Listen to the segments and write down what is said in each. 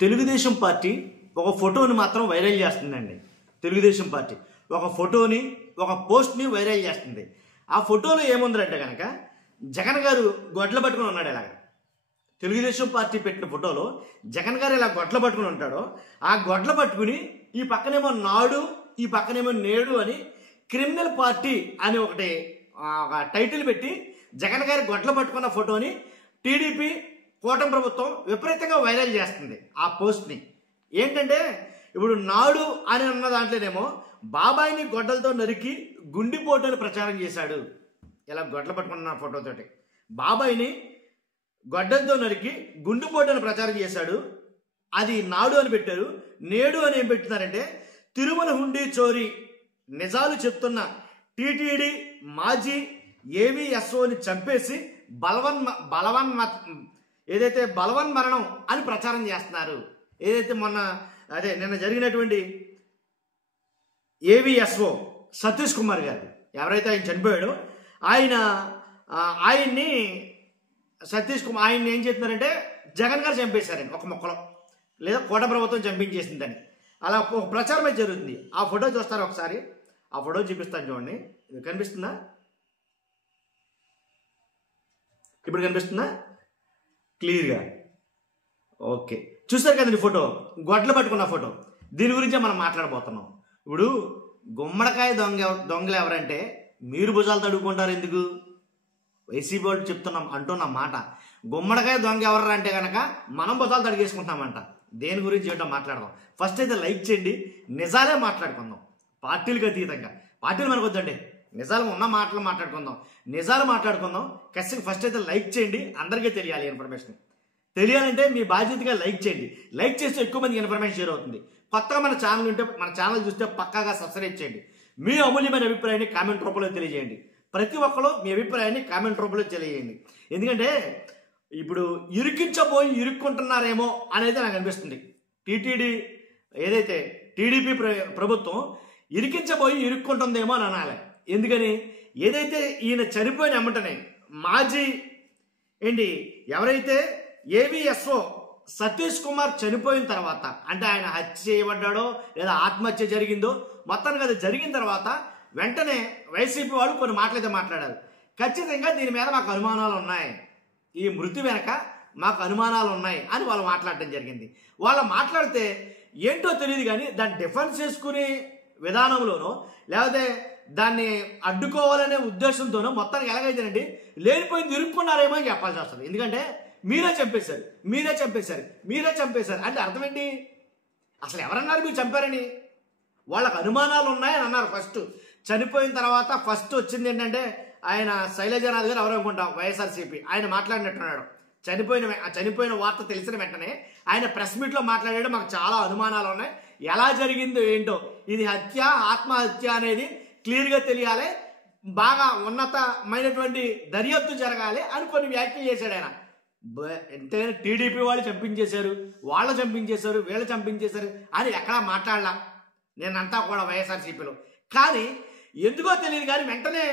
Telugu Desam party ఒక ఫోటోని మాత్రం వైరల్ చేస్తుందండి. తెలుగుదేశం పార్టీ ఒక ఫోటోని, ఒక పోస్ట్ని వైరల్ చేస్తుంది. ఆ ఫోటోలో ఏముందంటే కనుక జగన్ గారు గొడ్ల పట్టుకుని ఉన్నాడు. ఇలాగ తెలుగుదేశం పార్టీ పెట్టిన ఫోటోలో జగన్ గారు ఇలా గొడ్ల పట్టుకుని ఉంటాడో, ఆ గొడ్ల పట్టుకుని ఈ పక్కనేమో నాడు, ఈ పక్కనేమో నేడు అని క్రిమినల్ పార్టీ అని ఒకటి టైటిల్ పెట్టి జగన్ గారి గొడ్ల పట్టుకున్న ఫోటోని టీడీపీ కూటమి ప్రభుత్వం విపరీతంగా వైరల్ చేస్తుంది. ఆ పోస్ట్ని ఏంటంటే, ఇప్పుడు నాడు అని అన్న దాంట్లోనేమో బాబాయిని గొడ్డలతో నరికి గుండిపోటు అని ప్రచారం చేశాడు. ఇలా గొడ్ల పట్టుకున్న ఫోటోతోటి బాబాయిని గొడ్డలతో నరికి గుండిపోటు అని ప్రచారం చేశాడు. అది నాడు అని పెట్టారు. నేడు అని ఏం పెట్టున్నారంటే, తిరుమల హుండీ చోరీ నిజాలు చెప్తున్న టీటీడీ మాజీ ఏవీఎస్ఓని చంపేసి ఏదైతే బలవన్మరణం అని ప్రచారం చేస్తున్నారు. ఏదైతే నిన్న జరిగినటువంటి ఏవీఎస్ఓ సతీష్ కుమార్ గారు ఎవరైతే ఆయన చనిపోయాడో ఆయన్ని సతీష్ కుమార్ ఆయన్ని ఏం చేస్తున్నారంటే జగన్ గారు చంపేశారండి ఒక మొక్కలో, లేదా కూటమి ప్రభుత్వం చంపించేసిందని అలా ఒక ప్రచారం అయితే జరుగుతుంది. ఆ ఫోటో చూస్తారు ఒకసారి, ఆ ఫోటో చూపిస్తాను చూడండి. ఇది కనిపిస్తుందా? ఇప్పుడు కనిపిస్తుందా క్లియర్గా? ఓకే, చూస్తారు కదండి ఫోటో, గొడ్లు పట్టుకున్న ఫోటో. దీని గురించే మనం మాట్లాడబోతున్నాం. ఇప్పుడు గుమ్మడికాయ దొంగలు ఎవరంటే మీరు భుజాలు తడుకుంటారు ఎందుకు? వైసీపీ వాళ్ళు అంటున్న మాట, గుమ్మడికాయ దొంగ ఎవరు అంటే కనుక మనం భుజాలు తడిగేసుకుంటామంట. దేని గురించి ఏంటో మాట్లాడదాం. ఫస్ట్ అయితే లైక్ చేయండి, నిజాలే మాట్లాడుకుందాం, పార్టీలకు అతీతంగా. పార్టీలు మనకు వద్దండి, నిజాలు ఉన్న మాటలు మాట్లాడుకుందాం, నిజాలు మాట్లాడుకుందాం. ఖచ్చితంగా ఫస్ట్ అయితే లైక్ చేయండి, అందరికీ తెలియాలి ఇన్ఫర్మేషన్. తెలియాలంటే మీ బాధ్యతగా లైక్ చేయండి. లైక్ చేస్తే ఎక్కువ మందికి ఇన్ఫర్మేషన్ షేర్ అవుతుంది. కొత్తగా మన ఛానల్ ఉంటే, మన ఛానల్ చూస్తే పక్కాగా సబ్స్క్రైబ్ చేయండి. మీ అమూల్యమైన అభిప్రాయాన్ని కామెంట్ రూపంలో తెలియజేయండి. ప్రతి ఒక్కరు మీ అభిప్రాయాన్ని కామెంట్ రూపంలో తెలియజేయండి. ఎందుకంటే ఇప్పుడు ఇరుక్కించబోయి ఇరుక్కుంటున్నారేమో అనేది నాకు అనిపిస్తుంది. ఏదైతే టీడీపీ ప్రభుత్వం ఇరికించబోయి ఇరుక్కుంటుందేమో అని అనాలి. ఎందుకని, ఏదైతే ఈయన చనిపోయిన వెంటనే మాజీ ఎవరైతే ఏవీఎస్ఓ సతీష్ కుమార్ చనిపోయిన తర్వాత, అంటే ఆయన హత్య చేయబడ్డాడో లేదా ఆత్మహత్య జరిగిందో, మొత్తానికి అది జరిగిన తర్వాత వెంటనే వైసీపీ వాళ్ళు కొన్ని మాటలైతే మాట్లాడారు. ఖచ్చితంగా దీని మీద మాకు అనుమానాలు ఉన్నాయి, ఈ మృతి వెనక మాకు అనుమానాలు ఉన్నాయి అని వాళ్ళు మాట్లాడటం జరిగింది. వాళ్ళు మాట్లాడితే ఏంటో తెలియదు కానీ దాన్ని డిఫెన్స్ చేసుకునే విధానంలోనో లేకపోతే దాన్ని అడ్డుకోవాలనే ఉద్దేశంతోనో మొత్తానికి ఎలాగైతేనండి లేనిపోయింది ఇరుక్కున్నారేమో అని చెప్పాల్సి వస్తుంది. ఎందుకంటే మీరే చంపేశారు అంటే అర్థం ఏంటి? అసలు ఎవరన్నారు మీరు చంపారని? వాళ్ళకు అనుమానాలు ఉన్నాయని అన్నారు. ఫస్ట్ చనిపోయిన తర్వాత ఫస్ట్ వచ్చింది ఏంటంటే, ఆయన శైలజానాథ్ గారు ఎవరు అనుకుంటాం, వైఎస్ఆర్సీపీ, ఆయన మాట్లాడినట్టున్నాడు. చనిపోయిన వార్త తెలిసిన వెంటనే ఆయన ప్రెస్ మీట్లో మాట్లాడాడు. మాకు చాలా అనుమానాలు ఉన్నాయి, ఎలా జరిగిందో ఏంటో, ఇది హత్య ఆత్మహత్య అనేది క్లియర్గా తెలియాలి, బాగా ఉన్నతమైనటువంటి దర్యాప్తు జరగాలి అని కొన్ని వ్యాఖ్యలు చేశాడు ఆయన. ఎంతైనా టీడీపీ వాళ్ళు చంపించేశారు, వీళ్ళు చంపించేశారు అని ఎక్కడా మాట్లాడలా నేనంతా కూడా వైఎస్ఆర్సీపీలో. కానీ ఎందుకో తెలియదు కానీ వెంటనే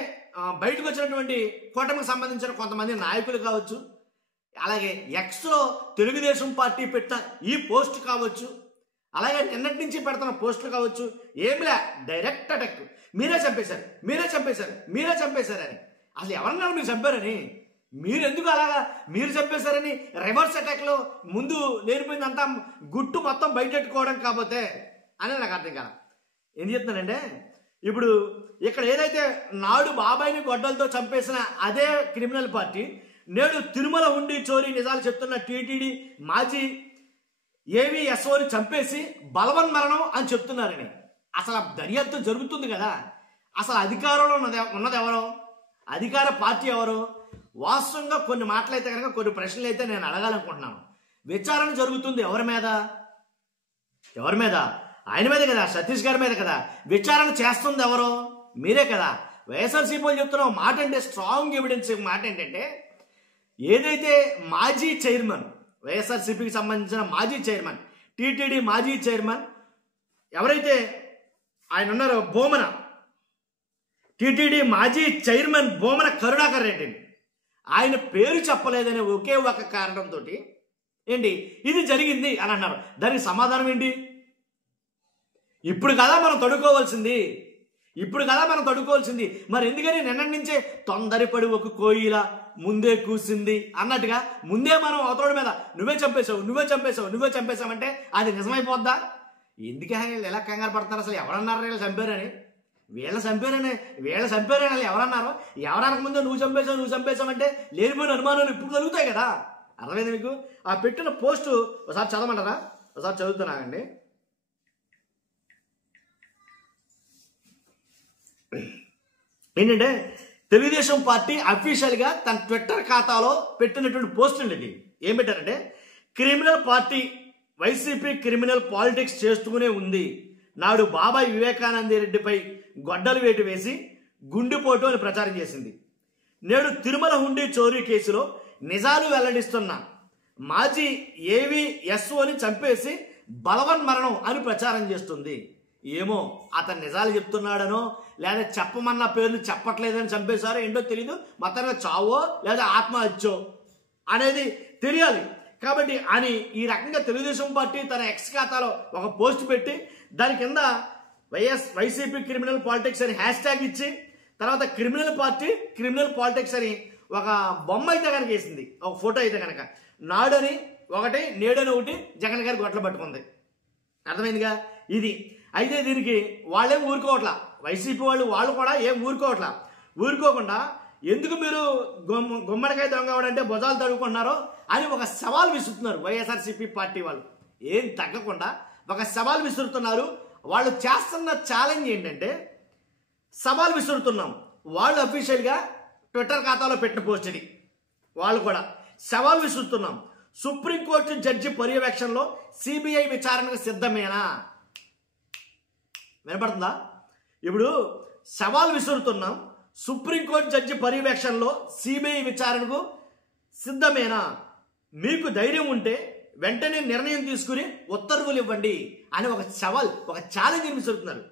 బయటకు వచ్చినటువంటి కూటమికి సంబంధించిన కొంతమంది నాయకులు కావచ్చు, అలాగే ఎక్స్లో తెలుగుదేశం పార్టీ పెట్టిన ఈ పోస్ట్ కావచ్చు, అలాగే నిన్నటి నుంచి పెడుతున్న పోస్టులు కావచ్చు, ఏమిలే డైరెక్ట్ అటాక్, మీరే చంపేశారు అని. అసలు ఎవరన్నారు మీరు చంపారని? మీరు ఎందుకు అలాగా మీరు చంపేశారని రివర్స్ అటాక్లో ముందు లేనిపోయిందంతా గుట్టు మొత్తం బయటెట్టుకోవడం కాకపోతే అని నాకు అర్థం కాదు. ఏం చెప్తున్నానంటే, ఇప్పుడు ఇక్కడ ఏదైతే నాడు బాబాయిని గొడ్డలతో చంపేసిన అదే క్రిమినల్ పార్టీ నేడు తిరుమల హుండీ చోరీ నిజాలు చెప్తున్న టీటీడీ మాజీ ఏవీఎస్ఓని చంపేసి బలవన్మరణం అని చెప్తున్నారని. అసలు దర్యాప్తు జరుగుతుంది కదా, అసలు అధికారంలో ఉన్నది ఎవరో, అధికార పార్టీ ఎవరో? వాస్తవంగా కొన్ని మాటలైతే కనుక కొన్ని ప్రశ్నలు అయితే నేను అడగాలనుకుంటున్నాను. విచారణ జరుగుతుంది ఎవరి మీద? ఆయన మీద కదా, సతీష్ గారి మీద కదా. విచారణ చేస్తుంది ఎవరో? మీరే కదా. వైఎస్ఆర్సీపీ వాళ్ళు చెప్తున్న మాట అంటే స్ట్రాంగ్ ఎవిడెన్స్ మాట ఏంటంటే, ఏదైతే మాజీ చైర్మన్, వైఎస్ఆర్సీపీకి సంబంధించిన మాజీ చైర్మన్, టీటీడీ మాజీ చైర్మన్ ఎవరైతే ఆయన ఉన్నారో, టీటీడీ మాజీ చైర్మన్ బోమన కరుణాకర్ రెడ్డిని, ఆయన పేరు చెప్పలేదనే ఒకే ఒక కారణంతో ఏంటి ఇది జరిగింది అని అన్నారు. దానికి సమాధానం ఏంటి? ఇప్పుడు కదా మనం తడుకోవాల్సింది, మరి ఎందుకని నిన్నటి నుంచే తొందరపడి ఒక కోయిల ముందే కూసింది అన్నట్టుగా ముందే మనం అవతోడి మీద నువ్వే చంపేశావంటే అది నిజమైపోద్దా? ఎందుకే ఎలా కంగారు పడుతున్నారు? అసలు ఎవరన్నారు వీళ్ళు చంపారని? వీళ్ళ చంపారని ఎవరన్నారు? ఎవరనక ముందు నువ్వు చంపేశావంటే లేనిపోయిన అనుమానాలు ఇప్పుడు కలుగుతాయి కదా. అర్థమైంది మీకు? ఆ పెట్టిన పోస్టు ఒకసారి చదవమంటారా? ఒకసారి చదువుతున్నానండి. ఏంటంటే తెలుగుదేశం పార్టీ అఫీషియల్గా తన ట్విట్టర్ ఖాతాలో పెట్టినటువంటి పోస్ట్ అండి ఇది. ఏం పెట్టారంటే, criminal party YCP criminal politics చేస్తూనే ఉంది. నాడు బాబాయ్ వివేకానంద రెడ్డిపై గొడ్డలు వేటు వేసి గుండెపోటు అని ప్రచారం చేసింది. నేడు తిరుమల హుండీ చోరీ కేసులో నిజాలు వెల్లడిస్తున్న మాజీ ఏవీఎస్ఓని చంపేసి బలవన్ మరణం అని ప్రచారం చేస్తుంది. ఏమో అతను నిజాలు చెప్తున్నాడనో లేదా చెప్పమన్న పేర్లు చెప్పట్లేదని చంపేశారో ఏంటో తెలీదు. మొత్తంగా చావో లేదా ఆత్మహత్యో అనేది తెలియాలి. కాబట్టి అని ఈ రకంగా తెలుగుదేశం పార్టీ తన ఎక్స్ ఖాతాలో ఒక పోస్ట్ పెట్టి దాని కింద వైసీపీ క్రిమినల్ పాలిటిక్స్ అని హ్యాష్ ట్యాగ్ ఇచ్చి తర్వాత క్రిమినల్ పార్టీ క్రిమినల్ పాలిటిక్స్ అని ఒక బొమ్మ అయితే కనుక వేసింది, ఒక ఫోటో అయితే కనుక. నాడని ఒకటి, నేడని ఒకటి జగన్ గారి గొట్టలు పట్టుకుంది. అర్థమైందిగా? ఇది అయితే దీనికి వాళ్ళేం ఊరుకోవట్లా, వైసీపీ వాళ్ళు కూడా ఏం ఊరుకోకుండా ఎందుకు మీరు గుమ్మడికాయ దొంగ అవడంటే భుజాలు తడుకుంటున్నారో అని ఒక సవాల్ విసురుతున్నారు వైఎస్ఆర్సీపీ పార్టీ వాళ్ళు. ఏం తగ్గకుండా ఒక సవాల్ విసురుతున్నారు. వాళ్ళు చేస్తున్న ఛాలెంజ్ ఏంటంటే సవాల్ విసురుతున్నాం. వాళ్ళు అఫీషియల్గా ట్విట్టర్ ఖాతాలో పెట్టిన పోస్ట్ ఇది. వాళ్ళు కూడా సవాల్ విసురుతున్నాం. సుప్రీంకోర్టు జడ్జి పర్యవేక్షణలో సిబిఐ విచారణకు సిద్ధమేనా? వినపడుతుందా? ఇప్పుడు సవాల్ విసురుతున్నాం. సుప్రీంకోర్టు జడ్జి పర్యవేక్షణలో సిబిఐ విచారణకు సిద్ధమేనా? మీకు ధైర్యం ఉంటే వెంటనే నిర్ణయం తీసుకుని ఉత్తర్వులు ఇవ్వండి అని ఒక సవాల్, ఒక ఛాలెంజ్ విసురుతున్నారు.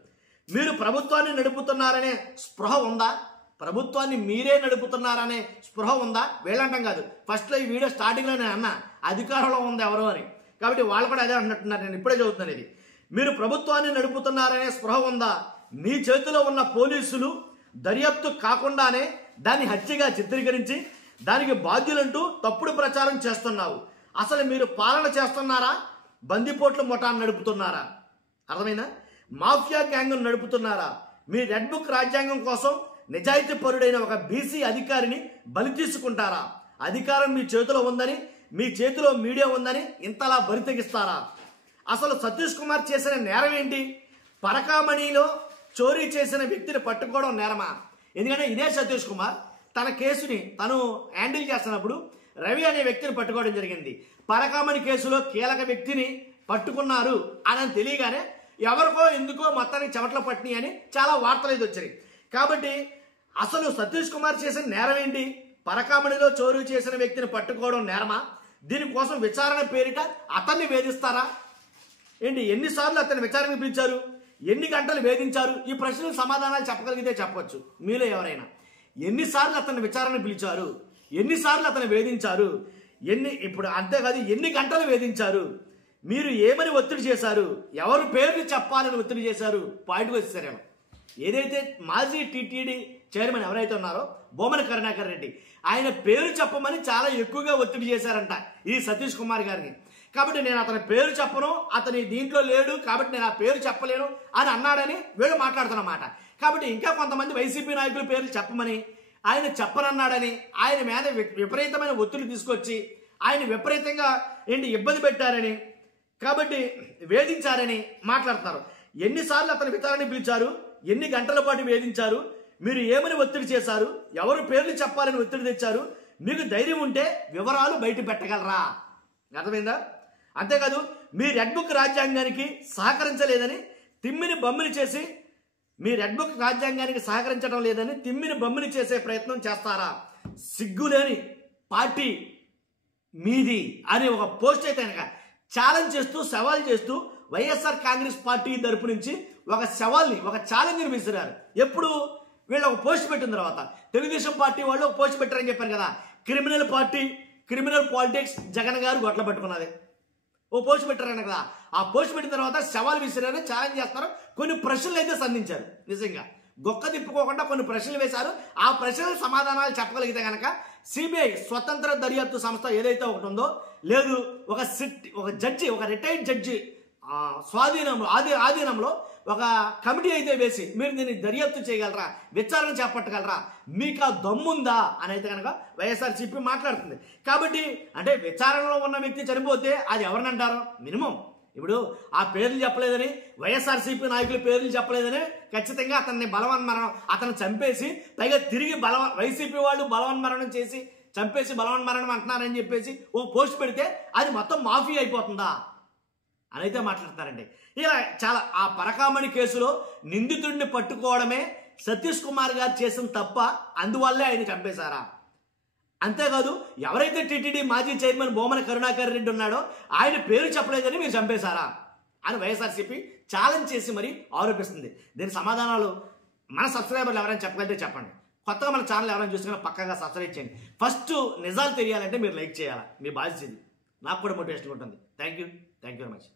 మీరు ప్రభుత్వాన్ని నడుపుతున్నారనే స్పృహ ఉందా? ప్రభుత్వాన్ని మీరే నడుపుతున్నారనే స్పృహ ఉందా? వీళ్ళంటాం కాదు, ఫస్ట్లో ఈ వీడియో స్టార్టింగ్లో నేను అన్నా అధికారంలో ఉంది ఎవరు అని. కాబట్టి వాళ్ళు కూడా అదే అంటున్నారు. నేను ఇప్పుడే చదువుతున్నాను ఇది. మీరు ప్రభుత్వాన్ని నడుపుతున్నారనే స్పృహ ఉందా? మీ చేతిలో ఉన్న పోలీసులు దర్యాప్తు కాకుండానే దాన్ని హత్యగా చిత్రీకరించి దానికి బాధ్యులంటూ తప్పుడు ప్రచారం చేస్తున్నావు. అసలు మీరు పాలన చేస్తున్నారా? బందిపోట్ల ముఠాన్ని నడుపుతున్నారా? అర్థమైనా? మాఫియా గ్యాంగ్ను నడుపుతున్నారా? మీ రెడ్ బుక్ రాజ్యాంగం కోసం నిజాయితీ పరుడైన ఒక బీసీ అధికారిని బలి తీసుకుంటారా? అధికారం మీ చేతిలో ఉందని, మీ చేతిలో మీడియా ఉందని ఇంతలా బరి తెగిస్తారా? అసలు సతీష్ కుమార్ చేసిన నేరం ఏంటి? పరకామణిలో చోరీ చేసిన వ్యక్తిని పట్టుకోవడం నేరమా? ఎందుకంటే ఇదే సతీష్ కుమార్ తన కేసుని తను హ్యాండిల్ చేస్తున్నప్పుడు రవి అనే వ్యక్తిని పట్టుకోవడం జరిగింది. పరకామణి కేసులో కీలక వ్యక్తిని పట్టుకున్నారు అని తెలియగానే ఎవరికో ఎందుకో మొత్తానికి చెమటలు పట్టినాయి అని చాలా వార్తలు అయితే వచ్చాయి. కాబట్టి అసలు సతీష్ కుమార్ చేసిన నేరం ఏంటి? పరకామణిలో చోరీ చేసిన వ్యక్తిని పట్టుకోవడం నేరమా? దీనికోసం విచారణ పేరిట అతన్ని వేధిస్తారా ఏంటి? ఎన్నిసార్లు అతన్ని విచారణకు పిలిచారు? ఎన్ని గంటలు వేధించారు? ఈ ప్రశ్నలకు సమాధానాలు చెప్పగలిగితే చెప్పొచ్చు మీలో ఎవరైనా. ఎన్నిసార్లు అతన్ని విచారణ పిలిచారు? ఎన్నిసార్లు అతన్ని వేధించారు? ఇప్పుడు అంతేకాదు, ఎన్ని గంటలు వేధించారు? మీరు ఏమని ఒత్తిడి చేశారు? ఎవరు పేర్లు చెప్పాలని ఒత్తిడి చేశారు? పాయింట్కి వచ్చేసారేమో. ఏదైతే మాజీ టీటీడీ చైర్మన్ ఎవరైతే ఉన్నారో బొమ్మన కరుణాకర్ రెడ్డి, ఆయన పేరు చెప్పమని చాలా ఎక్కువగా ఒత్తిడి చేశారంట ఈ సతీష్ కుమార్ గారిని. కాబట్టి నేను అతని పేరు చెప్పను, అతని దీంట్లో లేడు కాబట్టి నేను ఆ పేరు చెప్పలేను అని అన్నాడని వీళ్ళు మాట్లాడుతున్నమాట. కాబట్టి ఇంకా కొంతమంది వైసీపీ నాయకుల పేర్లు చెప్పమని ఆయన చెప్పనన్నాడని ఆయన మీద విపరీతమైన ఒత్తిడి తీసుకొచ్చి ఆయన విపరీతంగా ఇబ్బంది పెట్టారని, కాబట్టి వేధించారని మాట్లాడుతున్నారు. ఎన్నిసార్లు అతని విచారణ పిలిచారు? ఎన్ని గంటల పాటు వేధించారు? మీరు ఏమని ఒత్తిడి చేశారు? ఎవరు పేర్లు చెప్పాలని ఒత్తిడి తెచ్చారు? మీకు ధైర్యం ఉంటే వివరాలు బయట పెట్టగలరా? అర్థమైందా? అంతేకాదు, మీ రెడ్ బుక్ రాజ్యాంగానికి సహకరించలేదని తిమ్మిని బమ్మిని చేసి, మీ రెడ్ బుక్ రాజ్యాంగానికి సహకరించడం లేదని తిమ్మిని బమ్మిని చేసే ప్రయత్నం చేస్తారా? సిగ్గులేని పార్టీ మీది అని ఒక పోస్ట్ అయితే కనుక ఛాలెంజ్ చేస్తూ, సవాల్ చేస్తూ వైఎస్ఆర్ కాంగ్రెస్ పార్టీ తరపు నుంచి ఒక సవాల్ని, ఒక ఛాలెంజ్ని విసిరారు. ఎప్పుడు? వీళ్ళు ఒక పోస్ట్ పెట్టిన తర్వాత తెలుగుదేశం పార్టీ వాళ్ళు ఒక పోస్ట్ పెట్టారని చెప్పారు కదా. Criminal party criminal politics Jagan గారు గొట్ల పట్టుకున్నది. ఓ పోస్ట్ పెట్టారని కదా, ఆ పోస్ట్ పెట్టిన తర్వాత సవాల్ విసిరారు, ఛాలెంజ్ చేస్తారు, కొన్ని ప్రశ్నలు అయితే సంధించారు. నిజంగా గొక్క తిప్పుకోకుండా కొన్ని ప్రశ్నలు వేశారు. ఆ ప్రశ్నల సమాధానాలు చెప్పగలిగితే కనుక సిబిఐ స్వతంత్ర దర్యాప్తు సంస్థ ఏదైతే ఒకటి ఉందో, లేదు ఒక జడ్జి, ఒక రిటైర్డ్ జడ్జి ఆధీనంలో ఒక కమిటీ అయితే వేసి మీరు దీన్ని దర్యాప్తు చేయగలరా, విచారణ చేపట్టగలరా, మీకు ఆ దమ్ముందా అని అయితే కనుక వైఎస్ఆర్సీపీ మాట్లాడుతుంది. కాబట్టి అంటే విచారణలో ఉన్న వ్యక్తి చనిపోతే అది ఎవరిని అంటారు? మినిమం ఇప్పుడు ఆ పేర్లు చెప్పలేదని, వైఎస్ఆర్సీపీ నాయకుల పేర్లు చెప్పలేదని ఖచ్చితంగా అతన్ని బలవన్మరణం, అతను చంపేసి పైగా తిరిగి వైసీపీ వాళ్ళు బలవన్మరణం చేసి చంపేసి బలవన్మరణం అంటున్నారని చెప్పేసి ఓ పోస్ట్ పెడితే అది మొత్తం మాఫీ అయిపోతుందా అని అయితే మాట్లాడతారండి. ఇలా చాలా ఆ పరకామణి కేసులో నిందితుడిని పట్టుకోవడమే సతీష్ కుమార్ గారు చేసిన తప్ప, అందువల్లే ఆయన చంపేశారా? అంతేకాదు ఎవరైతే టీటీడీ మాజీ చైర్మన్ బోమన కరుణాకర్ రెడ్డి ఉన్నాడో ఆయన పేరు చెప్పలేదని మీరు చంపేశారా అని వైఎస్ఆర్సీపీ ఛాలెంజ్ చేసి మరీ ఆరోపిస్తుంది. దీని సమాధానాలు మన సబ్స్క్రైబర్లు ఎవరైనా చెప్పగలిగితే చెప్పండి. కొత్తగా మన ఛానల్ ఎవరైనా చూసుకున్నా పక్కగా సబ్స్క్రైబ్ చేయండి. ఫస్ట్ నిజాలు తెలియాలంటే మీరు లైక్ చేయాలి, మీ బాధ్యత ఇది. నాకు కూడా మోటివేషన్ ఉంటుంది. Thank you very much.